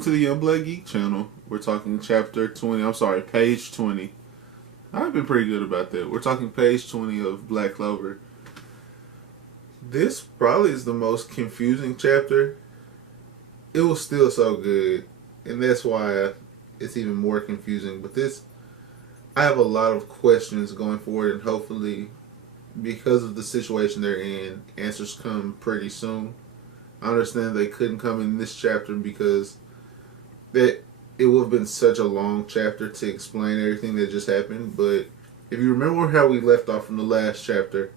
Welcome to the Young Black Geek channel. We're talking chapter 20, I'm sorry, page 20. I've been pretty good about that. We're talking page 20 of Black Clover. This probably is the most confusing chapter. It was still so good, and that's why it's even more confusing. But this, I have a lot of questions going forward, and hopefully, because of the situation they're in, answers come pretty soon. I understand they couldn't come in this chapter because it would have been such a long chapter to explain everything that just happened. But if you remember how we left off from the last chapter,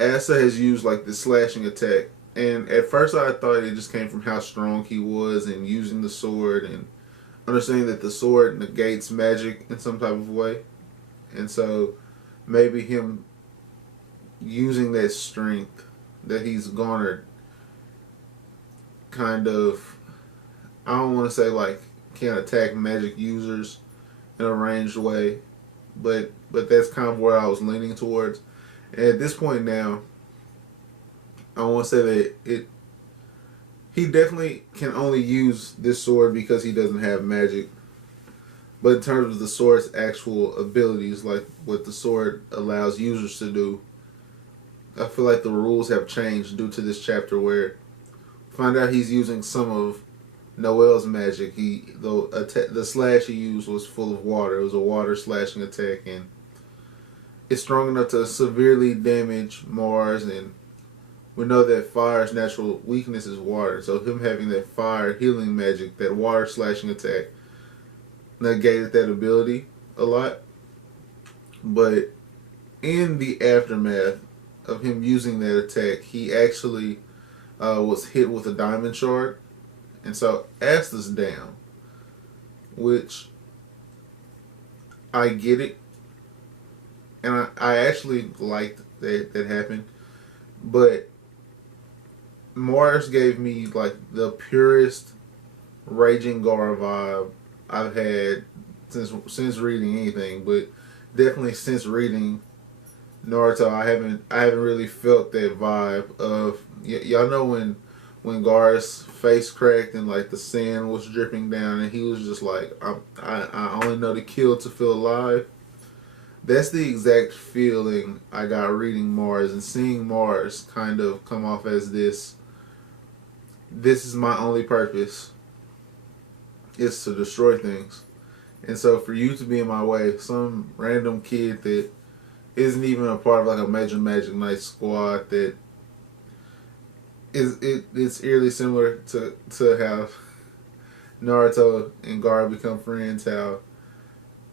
Asa has used like the slashing attack, and at first I thought it just came from how strong he was and using the sword and understanding that the sword negates magic in some type of way, and so maybe him using that strength that he's garnered kind of, I don't want to say like can attack magic users in a ranged way, but that's kind of where I was leaning towards. And at this point now, I want to say that he definitely can only use this sword because he doesn't have magic. But in terms of the sword's actual abilities, like what the sword allows users to do, I feel like the rules have changed due to this chapter where find out he's using some of Noel's magic. The slash he used was full of water. It was a water slashing attack, and it's strong enough to severely damage Mars. And we know that fire's natural weakness is water, so him having that fire healing magic, that water slashing attack, negated that ability a lot. But in the aftermath of him using that attack, he actually was hit with a diamond shard, and so Asta's down, which I get it, and I actually liked that happened, but Mars gave me like the purest Raging Gar vibe I've had since reading anything, but definitely since reading Naruto, I haven't really felt that vibe of y'all know when Gar's face cracked and like the sand was dripping down and he was just like I only know to kill to feel alive. That's the exact feeling I got reading Mars and seeing Mars kind of come off as this is my only purpose, is to destroy things. And so for you to be in my way, some random kid that isn't even a part of like a major Magic Knight squad, that it's eerily similar to how Naruto and Gaara become friends, how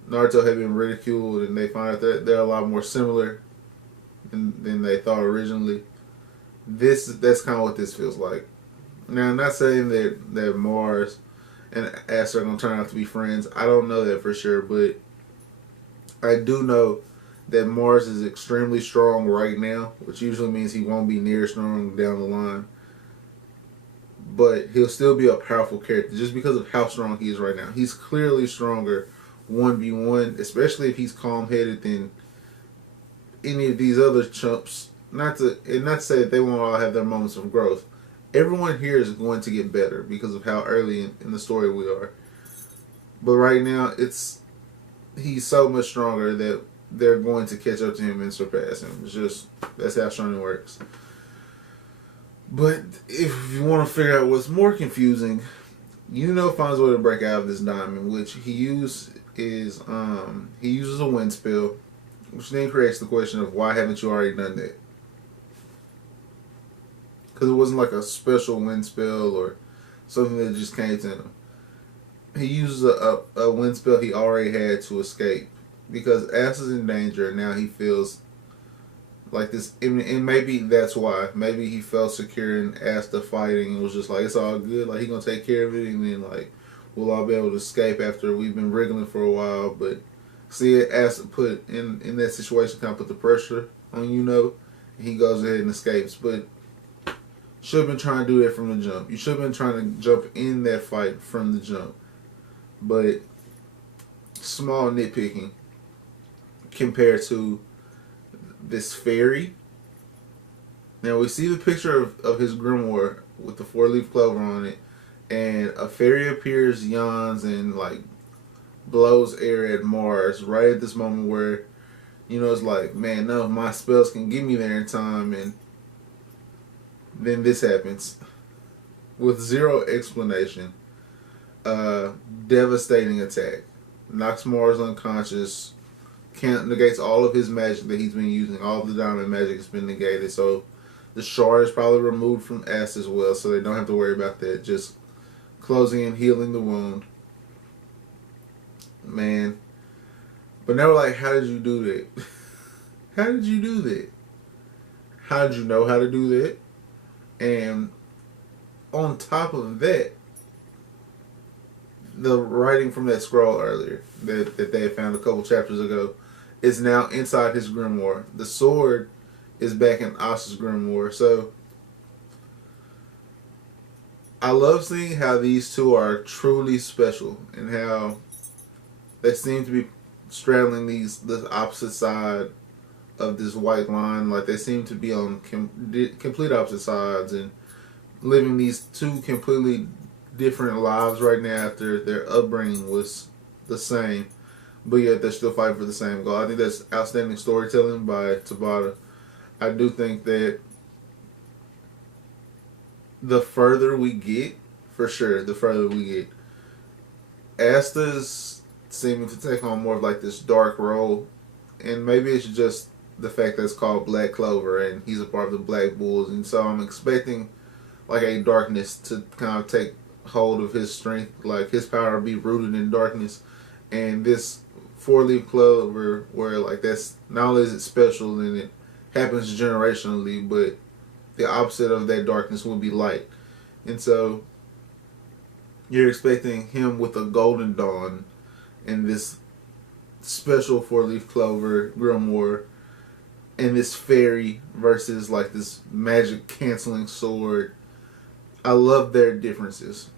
Naruto had been ridiculed and they find out that they're a lot more similar than they thought originally. That's kind of what this feels like. Now, I'm not saying that Mars and Asta are going to turn out to be friends. I don't know that for sure, but I do know that Mars is extremely strong right now, which usually means he won't be near strong down the line. But he'll still be a powerful character just because of how strong he is right now. He's clearly stronger 1v1, especially if he's calm-headed than any of these other chumps. Not to say that they won't all have their moments of growth. Everyone here is going to get better because of how early in the story we are. But right now, he's so much stronger that they're going to catch up to him and surpass him. That's how shonen works. But if you want to figure out what's more confusing, finds a way to break out of this diamond, which he uses a wind spell, which then creates the question of why haven't you already done that? Because it wasn't like a special wind spell or something that just came to him. He uses a wind spell he already had to escape. Because Ass is in danger, and now he feels like this. And maybe that's why. Maybe he felt secure in Asta fighting and was just like, it's all good. Like, he going to take care of it, and then, like, we'll all be able to escape after we've been wriggling for a while. But see, Asta put in that situation, kind of put the pressure on, and he goes ahead and escapes. But should have been trying to do that from the jump. You should have been trying to jump in that fight from the jump. But small nitpicking compared to this fairy. Now we see the picture of his grimoire with the 4-leaf clover on it, and a fairy appears, yawns, and like blows air at Mars right at this moment where, you know, it's like, man, none of my spells can get me there in time. And then this happens with zero explanation. Devastating attack. Knocks Mars unconscious. Can't negates all of his magic that he's been using. All of the diamond magic has been negated. So the shard is probably removed from S as well, so they don't have to worry about that. Just closing and healing the wound. Man. But now we're like, how did you do that? How did you do that? How did you know how to do that? And on top of that, the writing from that scroll earlier that they had found a couple chapters ago is now inside his grimoire. The sword is back in Asa's grimoire. So I love seeing how these two are truly special and how they seem to be straddling this opposite side of this white line. Like they seem to be on complete opposite sides and living these two completely different lives right now after their upbringing was the same, but yet they're still fighting for the same goal. I think that's outstanding storytelling by Tabata. I do think that the further we get, for sure, the further we get, Asta's seeming to take on more of like this dark role, and maybe it's just the fact that it's called Black Clover and he's a part of the Black Bulls, and so I'm expecting like a darkness to kind of take hold of his strength, like his power be rooted in darkness. And this 4-leaf clover, where like that's not only is it special and it happens generationally, but the opposite of that darkness would be light. And so you're expecting him with a golden dawn and this special 4-leaf clover grimoire and this fairy versus like this magic canceling sword. I love their differences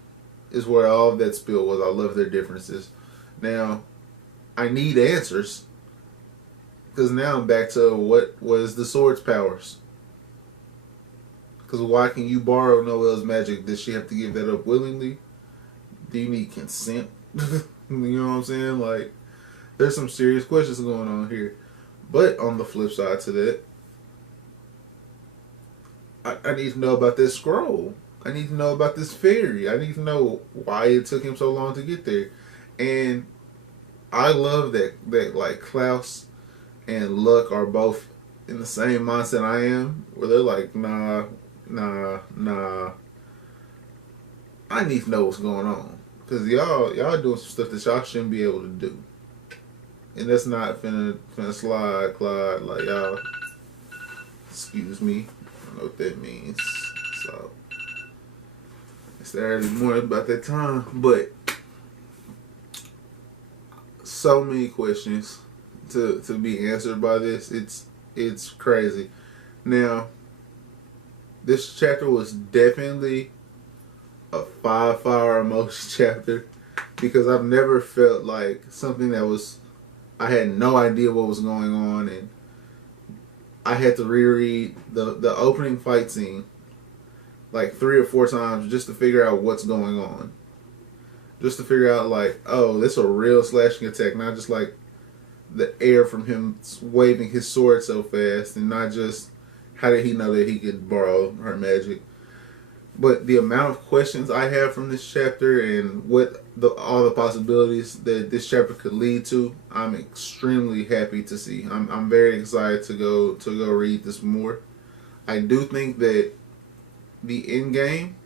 is where all of that spill was. I love their differences. Now, I need answers. Because now I'm back to what was the sword's powers. Because why can you borrow Noelle's magic? Does she have to give that up willingly? Do you need consent? You know what I'm saying? Like, there's some serious questions going on here. But on the flip side to that, I need to know about this scroll. I need to know about this fairy. I need to know why it took him so long to get there. And I love that like Klaus and Luck are both in the same mindset I am, where they're like, nah. I need to know what's going on. Because y'all doing some stuff that y'all shouldn't be able to do. And that's not finna slide, Clyde. Like, y'all, excuse me. I don't know what that means. So it's the early morning about that time, but so many questions to be answered by this. It's crazy. Now, this chapter was definitely a 5-fire emotion chapter because I've never felt like something that was, I had no idea what was going on, and I had to reread the opening fight scene like 3 or 4 times just to figure out what's going on. Just to figure out like, oh, this is a real slashing attack, not just like the air from him waving his sword so fast, and not just how did he know that he could borrow her magic. But the amount of questions I have from this chapter and what all the possibilities that this chapter could lead to, I'm extremely happy to see. I'm very excited to go read this more. I do think that the end game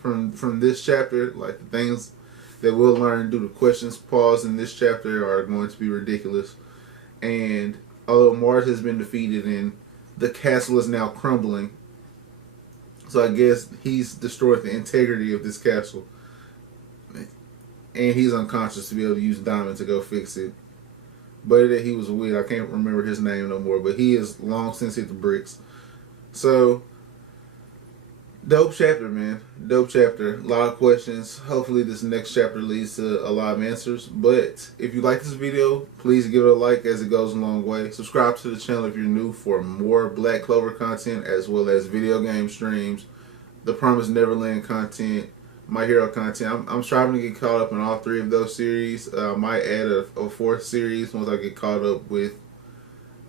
from this chapter, like the things that we'll learn due to questions paused in this chapter, are going to be ridiculous. And although Mars has been defeated and the castle is now crumbling, so I guess he's destroyed the integrity of this castle. And he's unconscious to be able to use Diamond to go fix it. But he was weird. I can't remember his name no more. But he is long since hit the bricks. So, dope chapter, man. Dope chapter. A lot of questions. Hopefully this next chapter leads to a lot of answers. But if you like this video, please give it a like as it goes a long way. Subscribe to the channel if you're new for more Black Clover content, as well as video game streams, the Promised Neverland content, My Hero content. I'm striving to get caught up in all three of those series. I might add a fourth series once I get caught up with.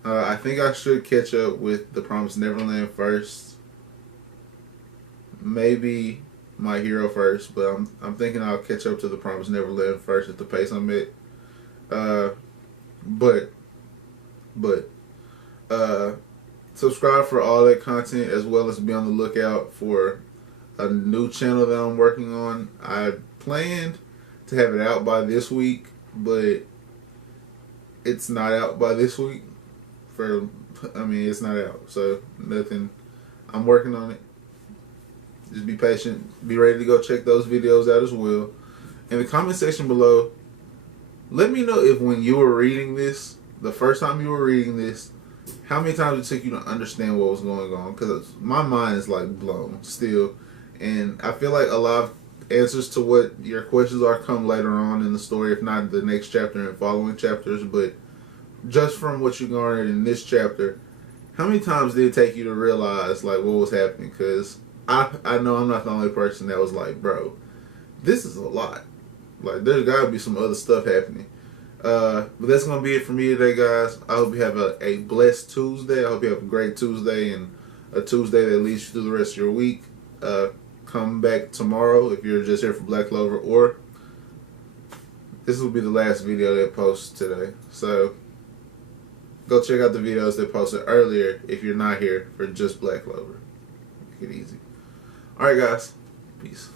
I think I should catch up with The Promised Neverland first. Maybe My Hero first, but I'm thinking I'll catch up to The Promised Neverland first at the pace I'm at. Uh, but but subscribe for all that content, as well as be on the lookout for a new channel that I'm working on. I planned to have it out by this week, but it's not out by this week. It's not out, so nothing. I'm working on it. Just be patient. Be ready to go check those videos out as well. In the comment section below, let me know if when you were reading this, the first time you were reading this, how many times it took you to understand what was going on. Because my mind is like blown still. And I feel like a lot of answers to what your questions are come later on in the story, if not the next chapter and following chapters. But just from what you garnered in this chapter, how many times did it take you to realize like what was happening? Because I know I'm not the only person that was like, bro, this is a lot. Like, there's got to be some other stuff happening. But that's going to be it for me today, guys. I hope you have a blessed Tuesday. I hope you have a great Tuesday and a Tuesday that leads you through the rest of your week. Come back tomorrow if you're just here for Black Clover, or this will be the last video that posts today. So go check out the videos that posted earlier if you're not here for just Black Clover. Make it easy. Alright, guys. Peace.